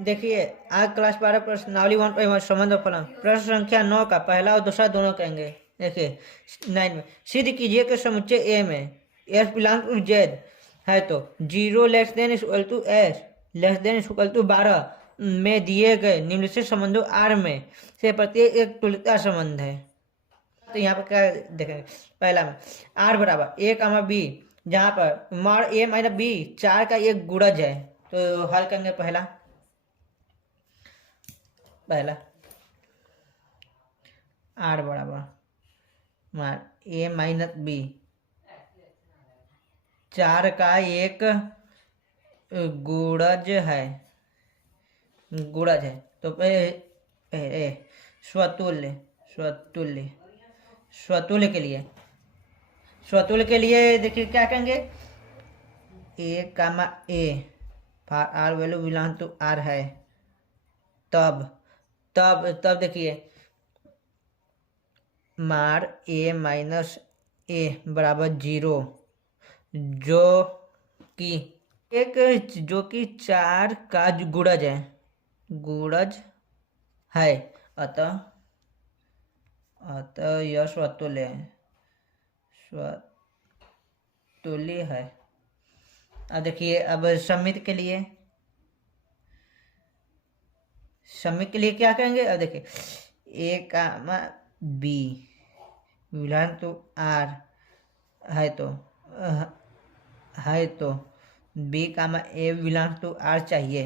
देखिए, आज क्लास 12 प्रश्नावली 1.1 संबंध और फलन प्रश्न संख्या 9 का पहला और दूसरा दोनों कहेंगे। देखिए 9 में सिद्ध कीजिए कि समुच्चय ए में एस बिलोंग टू जेड है तो 0 less than equal to S less than equal to 12 में दिए गए निम्नलिखित संबंधों आर में से प्रत्येक एक तुल्यता संबंध है। तो यहाँ पर क्या देखेंगे, पहला में आर बराबर ए कामा बी, जहाँ पर मार ए माइनस बी 4 का एक गुणज है। तो हल करेंगे पहला आर बराबर मार ए माइनस बी 4 का एक गुणज है तो स्वतुल्य स्वतुल्य के लिए देखिए क्या कहेंगे, a comma a for R value belong to R है, तब देखिए मार ए माइनस ए बराबर 0 जो कि 4 का गुणज है अतः यह स्वतुल्य है। अब देखिए, अब समित के लिए क्या कहेंगे। अब देखिए A comma B belong to R है तो B comma A belong to R चाहिए।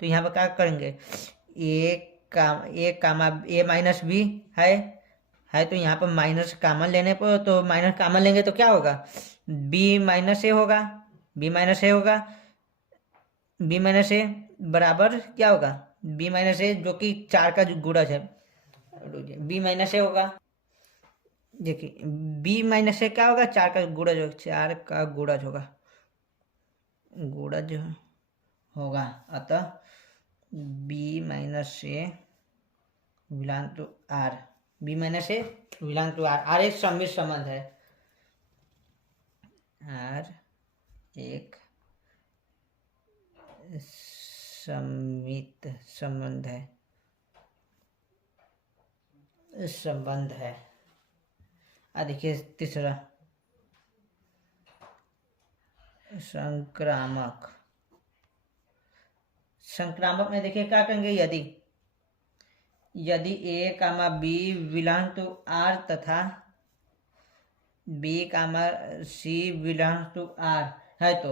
तो यहाँ पर क्या करेंगे, ए कामा ए माइनस बी है तो यहाँ पर माइनस कामन लेने पर, तो माइनस कामन लेंगे तो क्या होगा, बी माइनस ए होगा बी माइनस ए बराबर क्या होगा, बी माइनस ए जो कि 4 का गुणज है, बी माइनस ए होगा। देखिए बी माइनस ए क्या होगा, 4 का गुणज होगा अतः B minus A belong to R, R एक सममित संबंध है, आर एक सममित संबंध है। देखिए तीसरा संक्रामक में देखिए क्या करेंगे, यदि A comma B belong to R तथा B comma C belong to R है तो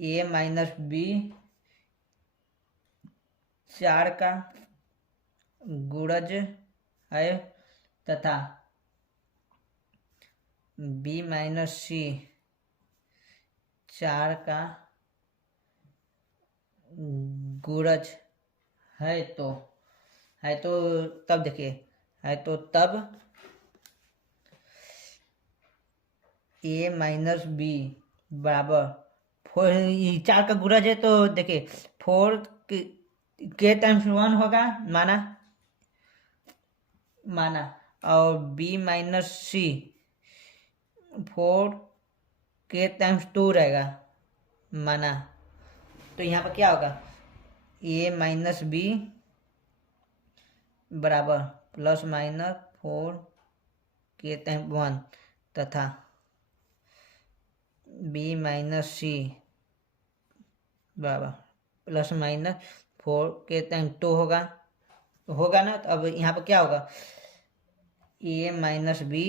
ए माइनस बी 4 का गुणज है तथा बी माइनस सी 4 का गुणज है तो तब देखिए तब ए माइनस बी बराबर 4 का गुणज है तो देखिए 4 के टाइम्स 1 होगा माना और बी माइनस सी 4 के टाइम्स 2 रहेगा माना। तो यहाँ पर क्या होगा, ए माइनस बी बराबर प्लस माइनस 4 के टाइम्स 1 तथा बी माइनस सी बराबर प्लस माइनस 4 के टाइम्स 2 होगा ना। तो अब यहाँ पर क्या होगा, a minus b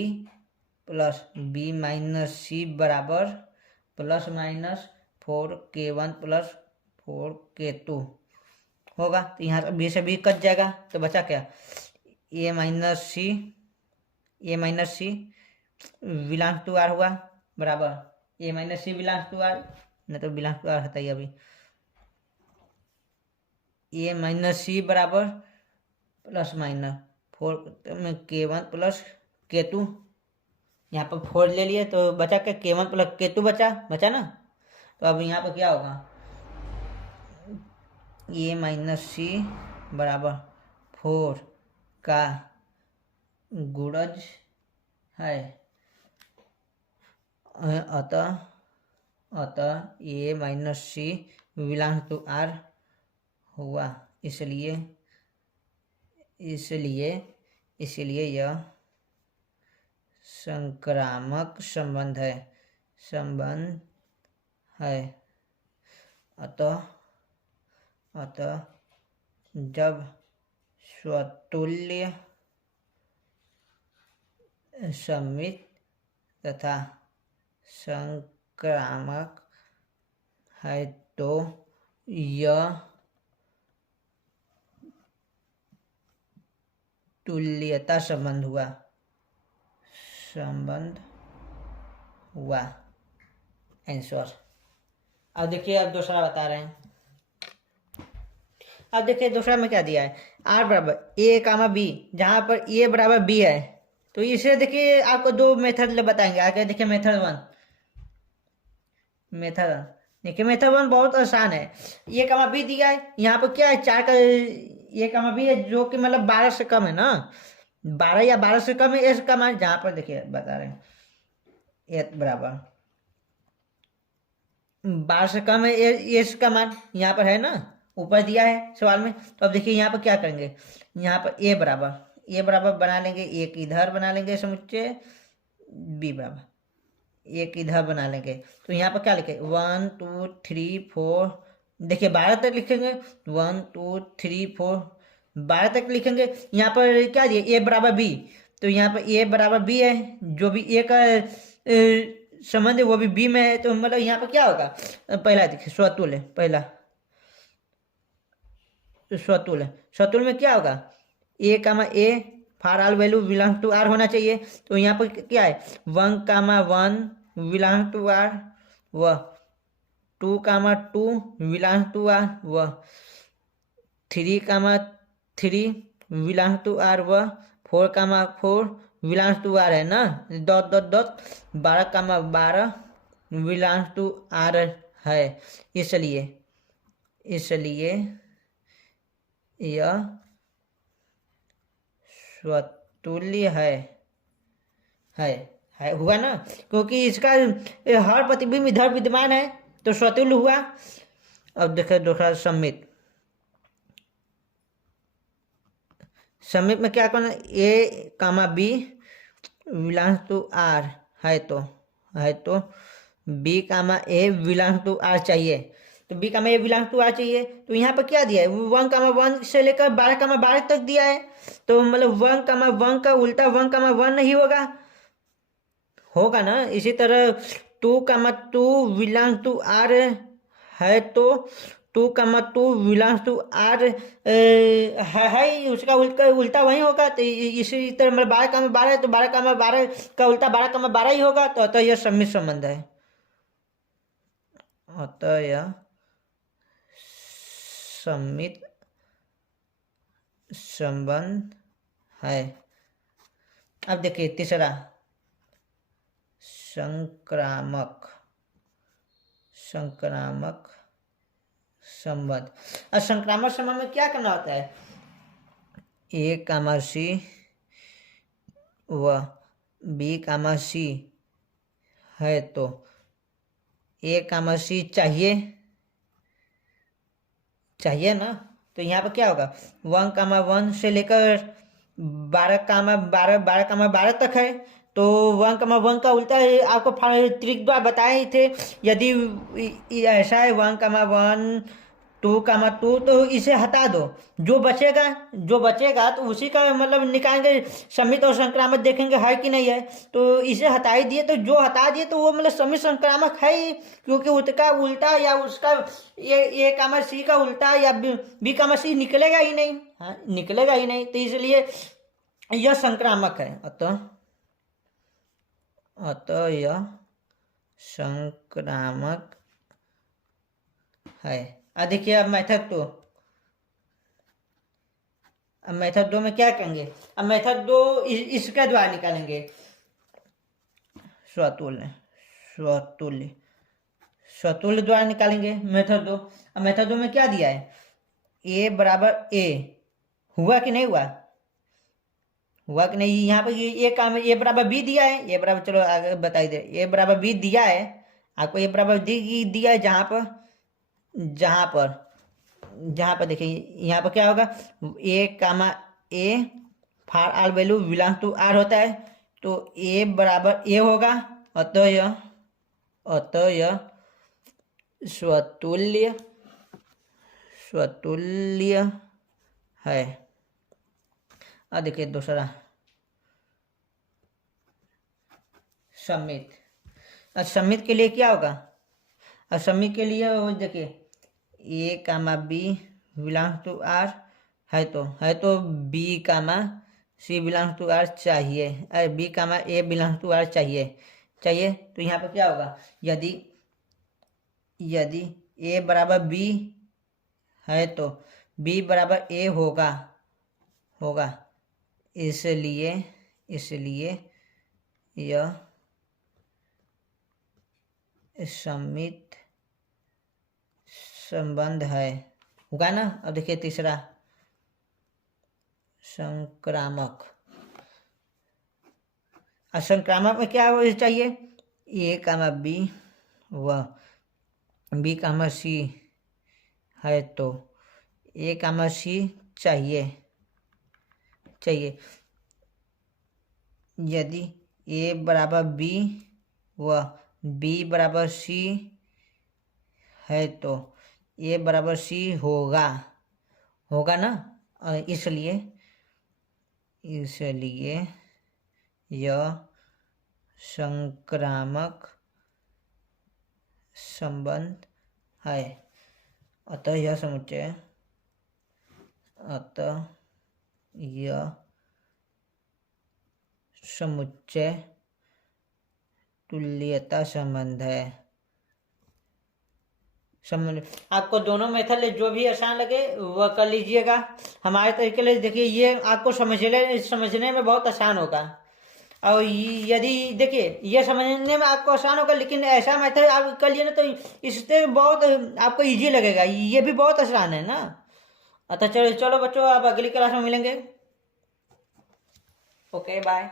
plus b minus c बराबर प्लस माइनस 4 के 1 प्लस 4 के 2 होगा। तो यहाँ बी से बी कट जाएगा तो बचा क्या, a minus c belong to R हुआ बराबर a minus c belong to R, नहीं तो बिलोंग टू आर हटाइए अभी, ए माइनस सी बराबर प्लस माइनस 4 में के 1 प्लस के 2, यहाँ पर 4 ले लिए तो बचा क्या, के 1 प्लस के 2 बचा ना। तो अब यहाँ पर क्या होगा, ए माइनस सी बराबर 4 का गुणज है अतः a minus c belongs to R हुआ, इसलिए इसलिए इसलिए यह संक्रामक संबंध है। अतः जब स्वतुल्य सममित तथा संक्रामक है तो यह तुल्यता संबंध हुआ। आंसर। अब देखिए, अब दूसरा बता रहे हैं। अब देखिए दूसरा में क्या दिया है, आर बराबर ए कामा बी, जहां पर ए बराबर बी है। तो इसे देखिए आपको दो मेथड बताएंगे आगे। देखिए मेथड वन देखिए मेथड वन बहुत आसान है। ए कामा बी दिया है, यहाँ पर क्या है, 4 का ए कामा बी है, जो कि मतलब 12 से कम है ना, 12 या 12 से कम है, एस का मान जहां पर देखिए बता रहे हैं ए बराबर 12 से कम है, एस का मान यहाँ पर है ना, ऊपर दिया है सवाल में। तो अब देखिए यहाँ पर क्या करेंगे, यहाँ पर ए बराबर बना लेंगे, एक इधर बना लेंगे समुच्चय, बी बराबर एक इधर बना लेंगे। तो यहाँ पर क्या लिखे 1 2 3 4, देखिए 12 तक लिखेंगे, 1 2 3 4 12 तक लिखेंगे। यहाँ पर क्या दिए, ए बराबर बी, तो यहाँ पर ए बराबर बी है, जो भी ए का संबंध है वो भी बी में है। तो मतलब यहाँ पर क्या होगा, पहला देखिए स्वतुल्य, पहला स्वतुल्य में क्या होगा, a comma a for all value belong to R होना चाहिए। तो यहाँ पर क्या है 1 कामा 1 बिलोंग टू आर, व 2 कामा 2 बिलोंग टू आर, व 3 कामा 3 बिलोंग टू आर, व 4 कामा 4 बिलोंग टू आर है ना, dot dot dot 12 comma 12 belong to R है। इसलिए यह स्वतुल्य है हुआ ना, क्योंकि इसका हर प्रतिबिंब इधर विद्यमान है, तो स्वतुल्य हुआ। अब देखो दूसरा समित में क्या करना, A comma B belongs to R है तो B comma A belongs to R चाहिए। तो B comma A belongs to R चाहिए। तो यहाँ पर क्या दिया है, 1 कामा 1 से लेकर 12 कामा 12 तक दिया है। तो मतलब 1 कामा 1 का उल्टा 1 कामा 1 नहीं होगा ना। इसी तरह 2 कामा 2 बिलोंग्स टू आर है, तो 2 कामा 2 बिलोंग्स टू आर है, उसका उल्टा वही होगा। तो इसी तरह मतलब 12 कामा 12 है, तो 12 कामा 12 का उल्टा 12 कामा 12 ही होगा। तो अतः यह सम्मित संबंध है, अतः यह सम्मित संबंध है। अब देखिए तीसरा संक्रामक संबंध। और संक्रामक संबंध में क्या करना होता है, ए कामा सी व बी कामा सी है, तो ए कामा सी चाहिए ना। तो यहाँ पर क्या होगा 1 कामा 1 से लेकर 12 कामा 12 तक है। तो 1 कामा 1 का उल्टा है, आपको ट्रिक द्वारा बताए ही थे। यदि ऐसा है 1 कामा 1 2 कामा 2, तो इसे हटा दो, जो बचेगा तो उसी का मतलब निकालेंगे, समित और संक्रामक देखेंगे है कि नहीं है। तो इसे हटा ही दिए, तो जो हटा दिए तो वो मतलब समित संक्रामक है ही, क्योंकि उसका उल्टा या उसका ए कामा सी का उल्टा या बी कामा सी निकलेगा ही नहीं। हाँ, निकलेगा ही नहीं, तो इसलिए यह संक्रामक है। अतः यह संक्रामक है। देखिए अब मेथड 2 में क्या करेंगे, अब मेथड 2 इसका द्वारा निकालेंगे स्वतुल्य द्वारा निकालेंगे मेथड 2। अब मेथड 2 में क्या दिया है, ए बराबर ए हुआ कि नहीं हुआ कि नहीं। यहाँ पर ये काम ए बराबर बी दिया है, ए बराबर, चलो आगे बताई दे, ए बराबर बी दिया है आपको, ए बराबर दिया है, जहां पर जहाँ पर देखिए यहाँ पर क्या होगा, a comma a for R value belong to R होता है, तो ए बराबर ए होगा, अतः यह स्वतुल्य है। अब देखिए दूसरा समित। समित के लिए क्या होगा, अब समित के लिए देखिए A comma B belong to R है तो B comma C belong to R चाहिए, अरे B comma A belong to R चाहिए। तो यहाँ पर क्या होगा, यदि ए बराबर बी है तो बी बराबर ए होगा। इसलिए यह समित संबंध है, होगा ना। अब देखिए तीसरा संक्रामक। संक्रामक में क्या हो चाहिए, ए कामा बी व बी कामा सी है तो ए कामा सी चाहिए। यदि ए बराबर बी व बी बराबर सी है तो ए बराबर सी होगा ना। इसलिए यह संक्रामक संबंध है। अतः यह समुच्चय तुल्यता संबंध है। आपको दोनों मेथड जो भी आसान लगे वह कर लीजिएगा। हमारे तरीके से देखिए ये आपको समझने में बहुत आसान होगा, और यदि देखिए ये समझने में आपको आसान होगा, लेकिन ऐसा मेथड आप कर लिए ना तो इससे बहुत आपको इजी लगेगा। ये भी बहुत आसान है ना। अच्छा चलो बच्चों, आप अगली क्लास में मिलेंगे। Okay bye.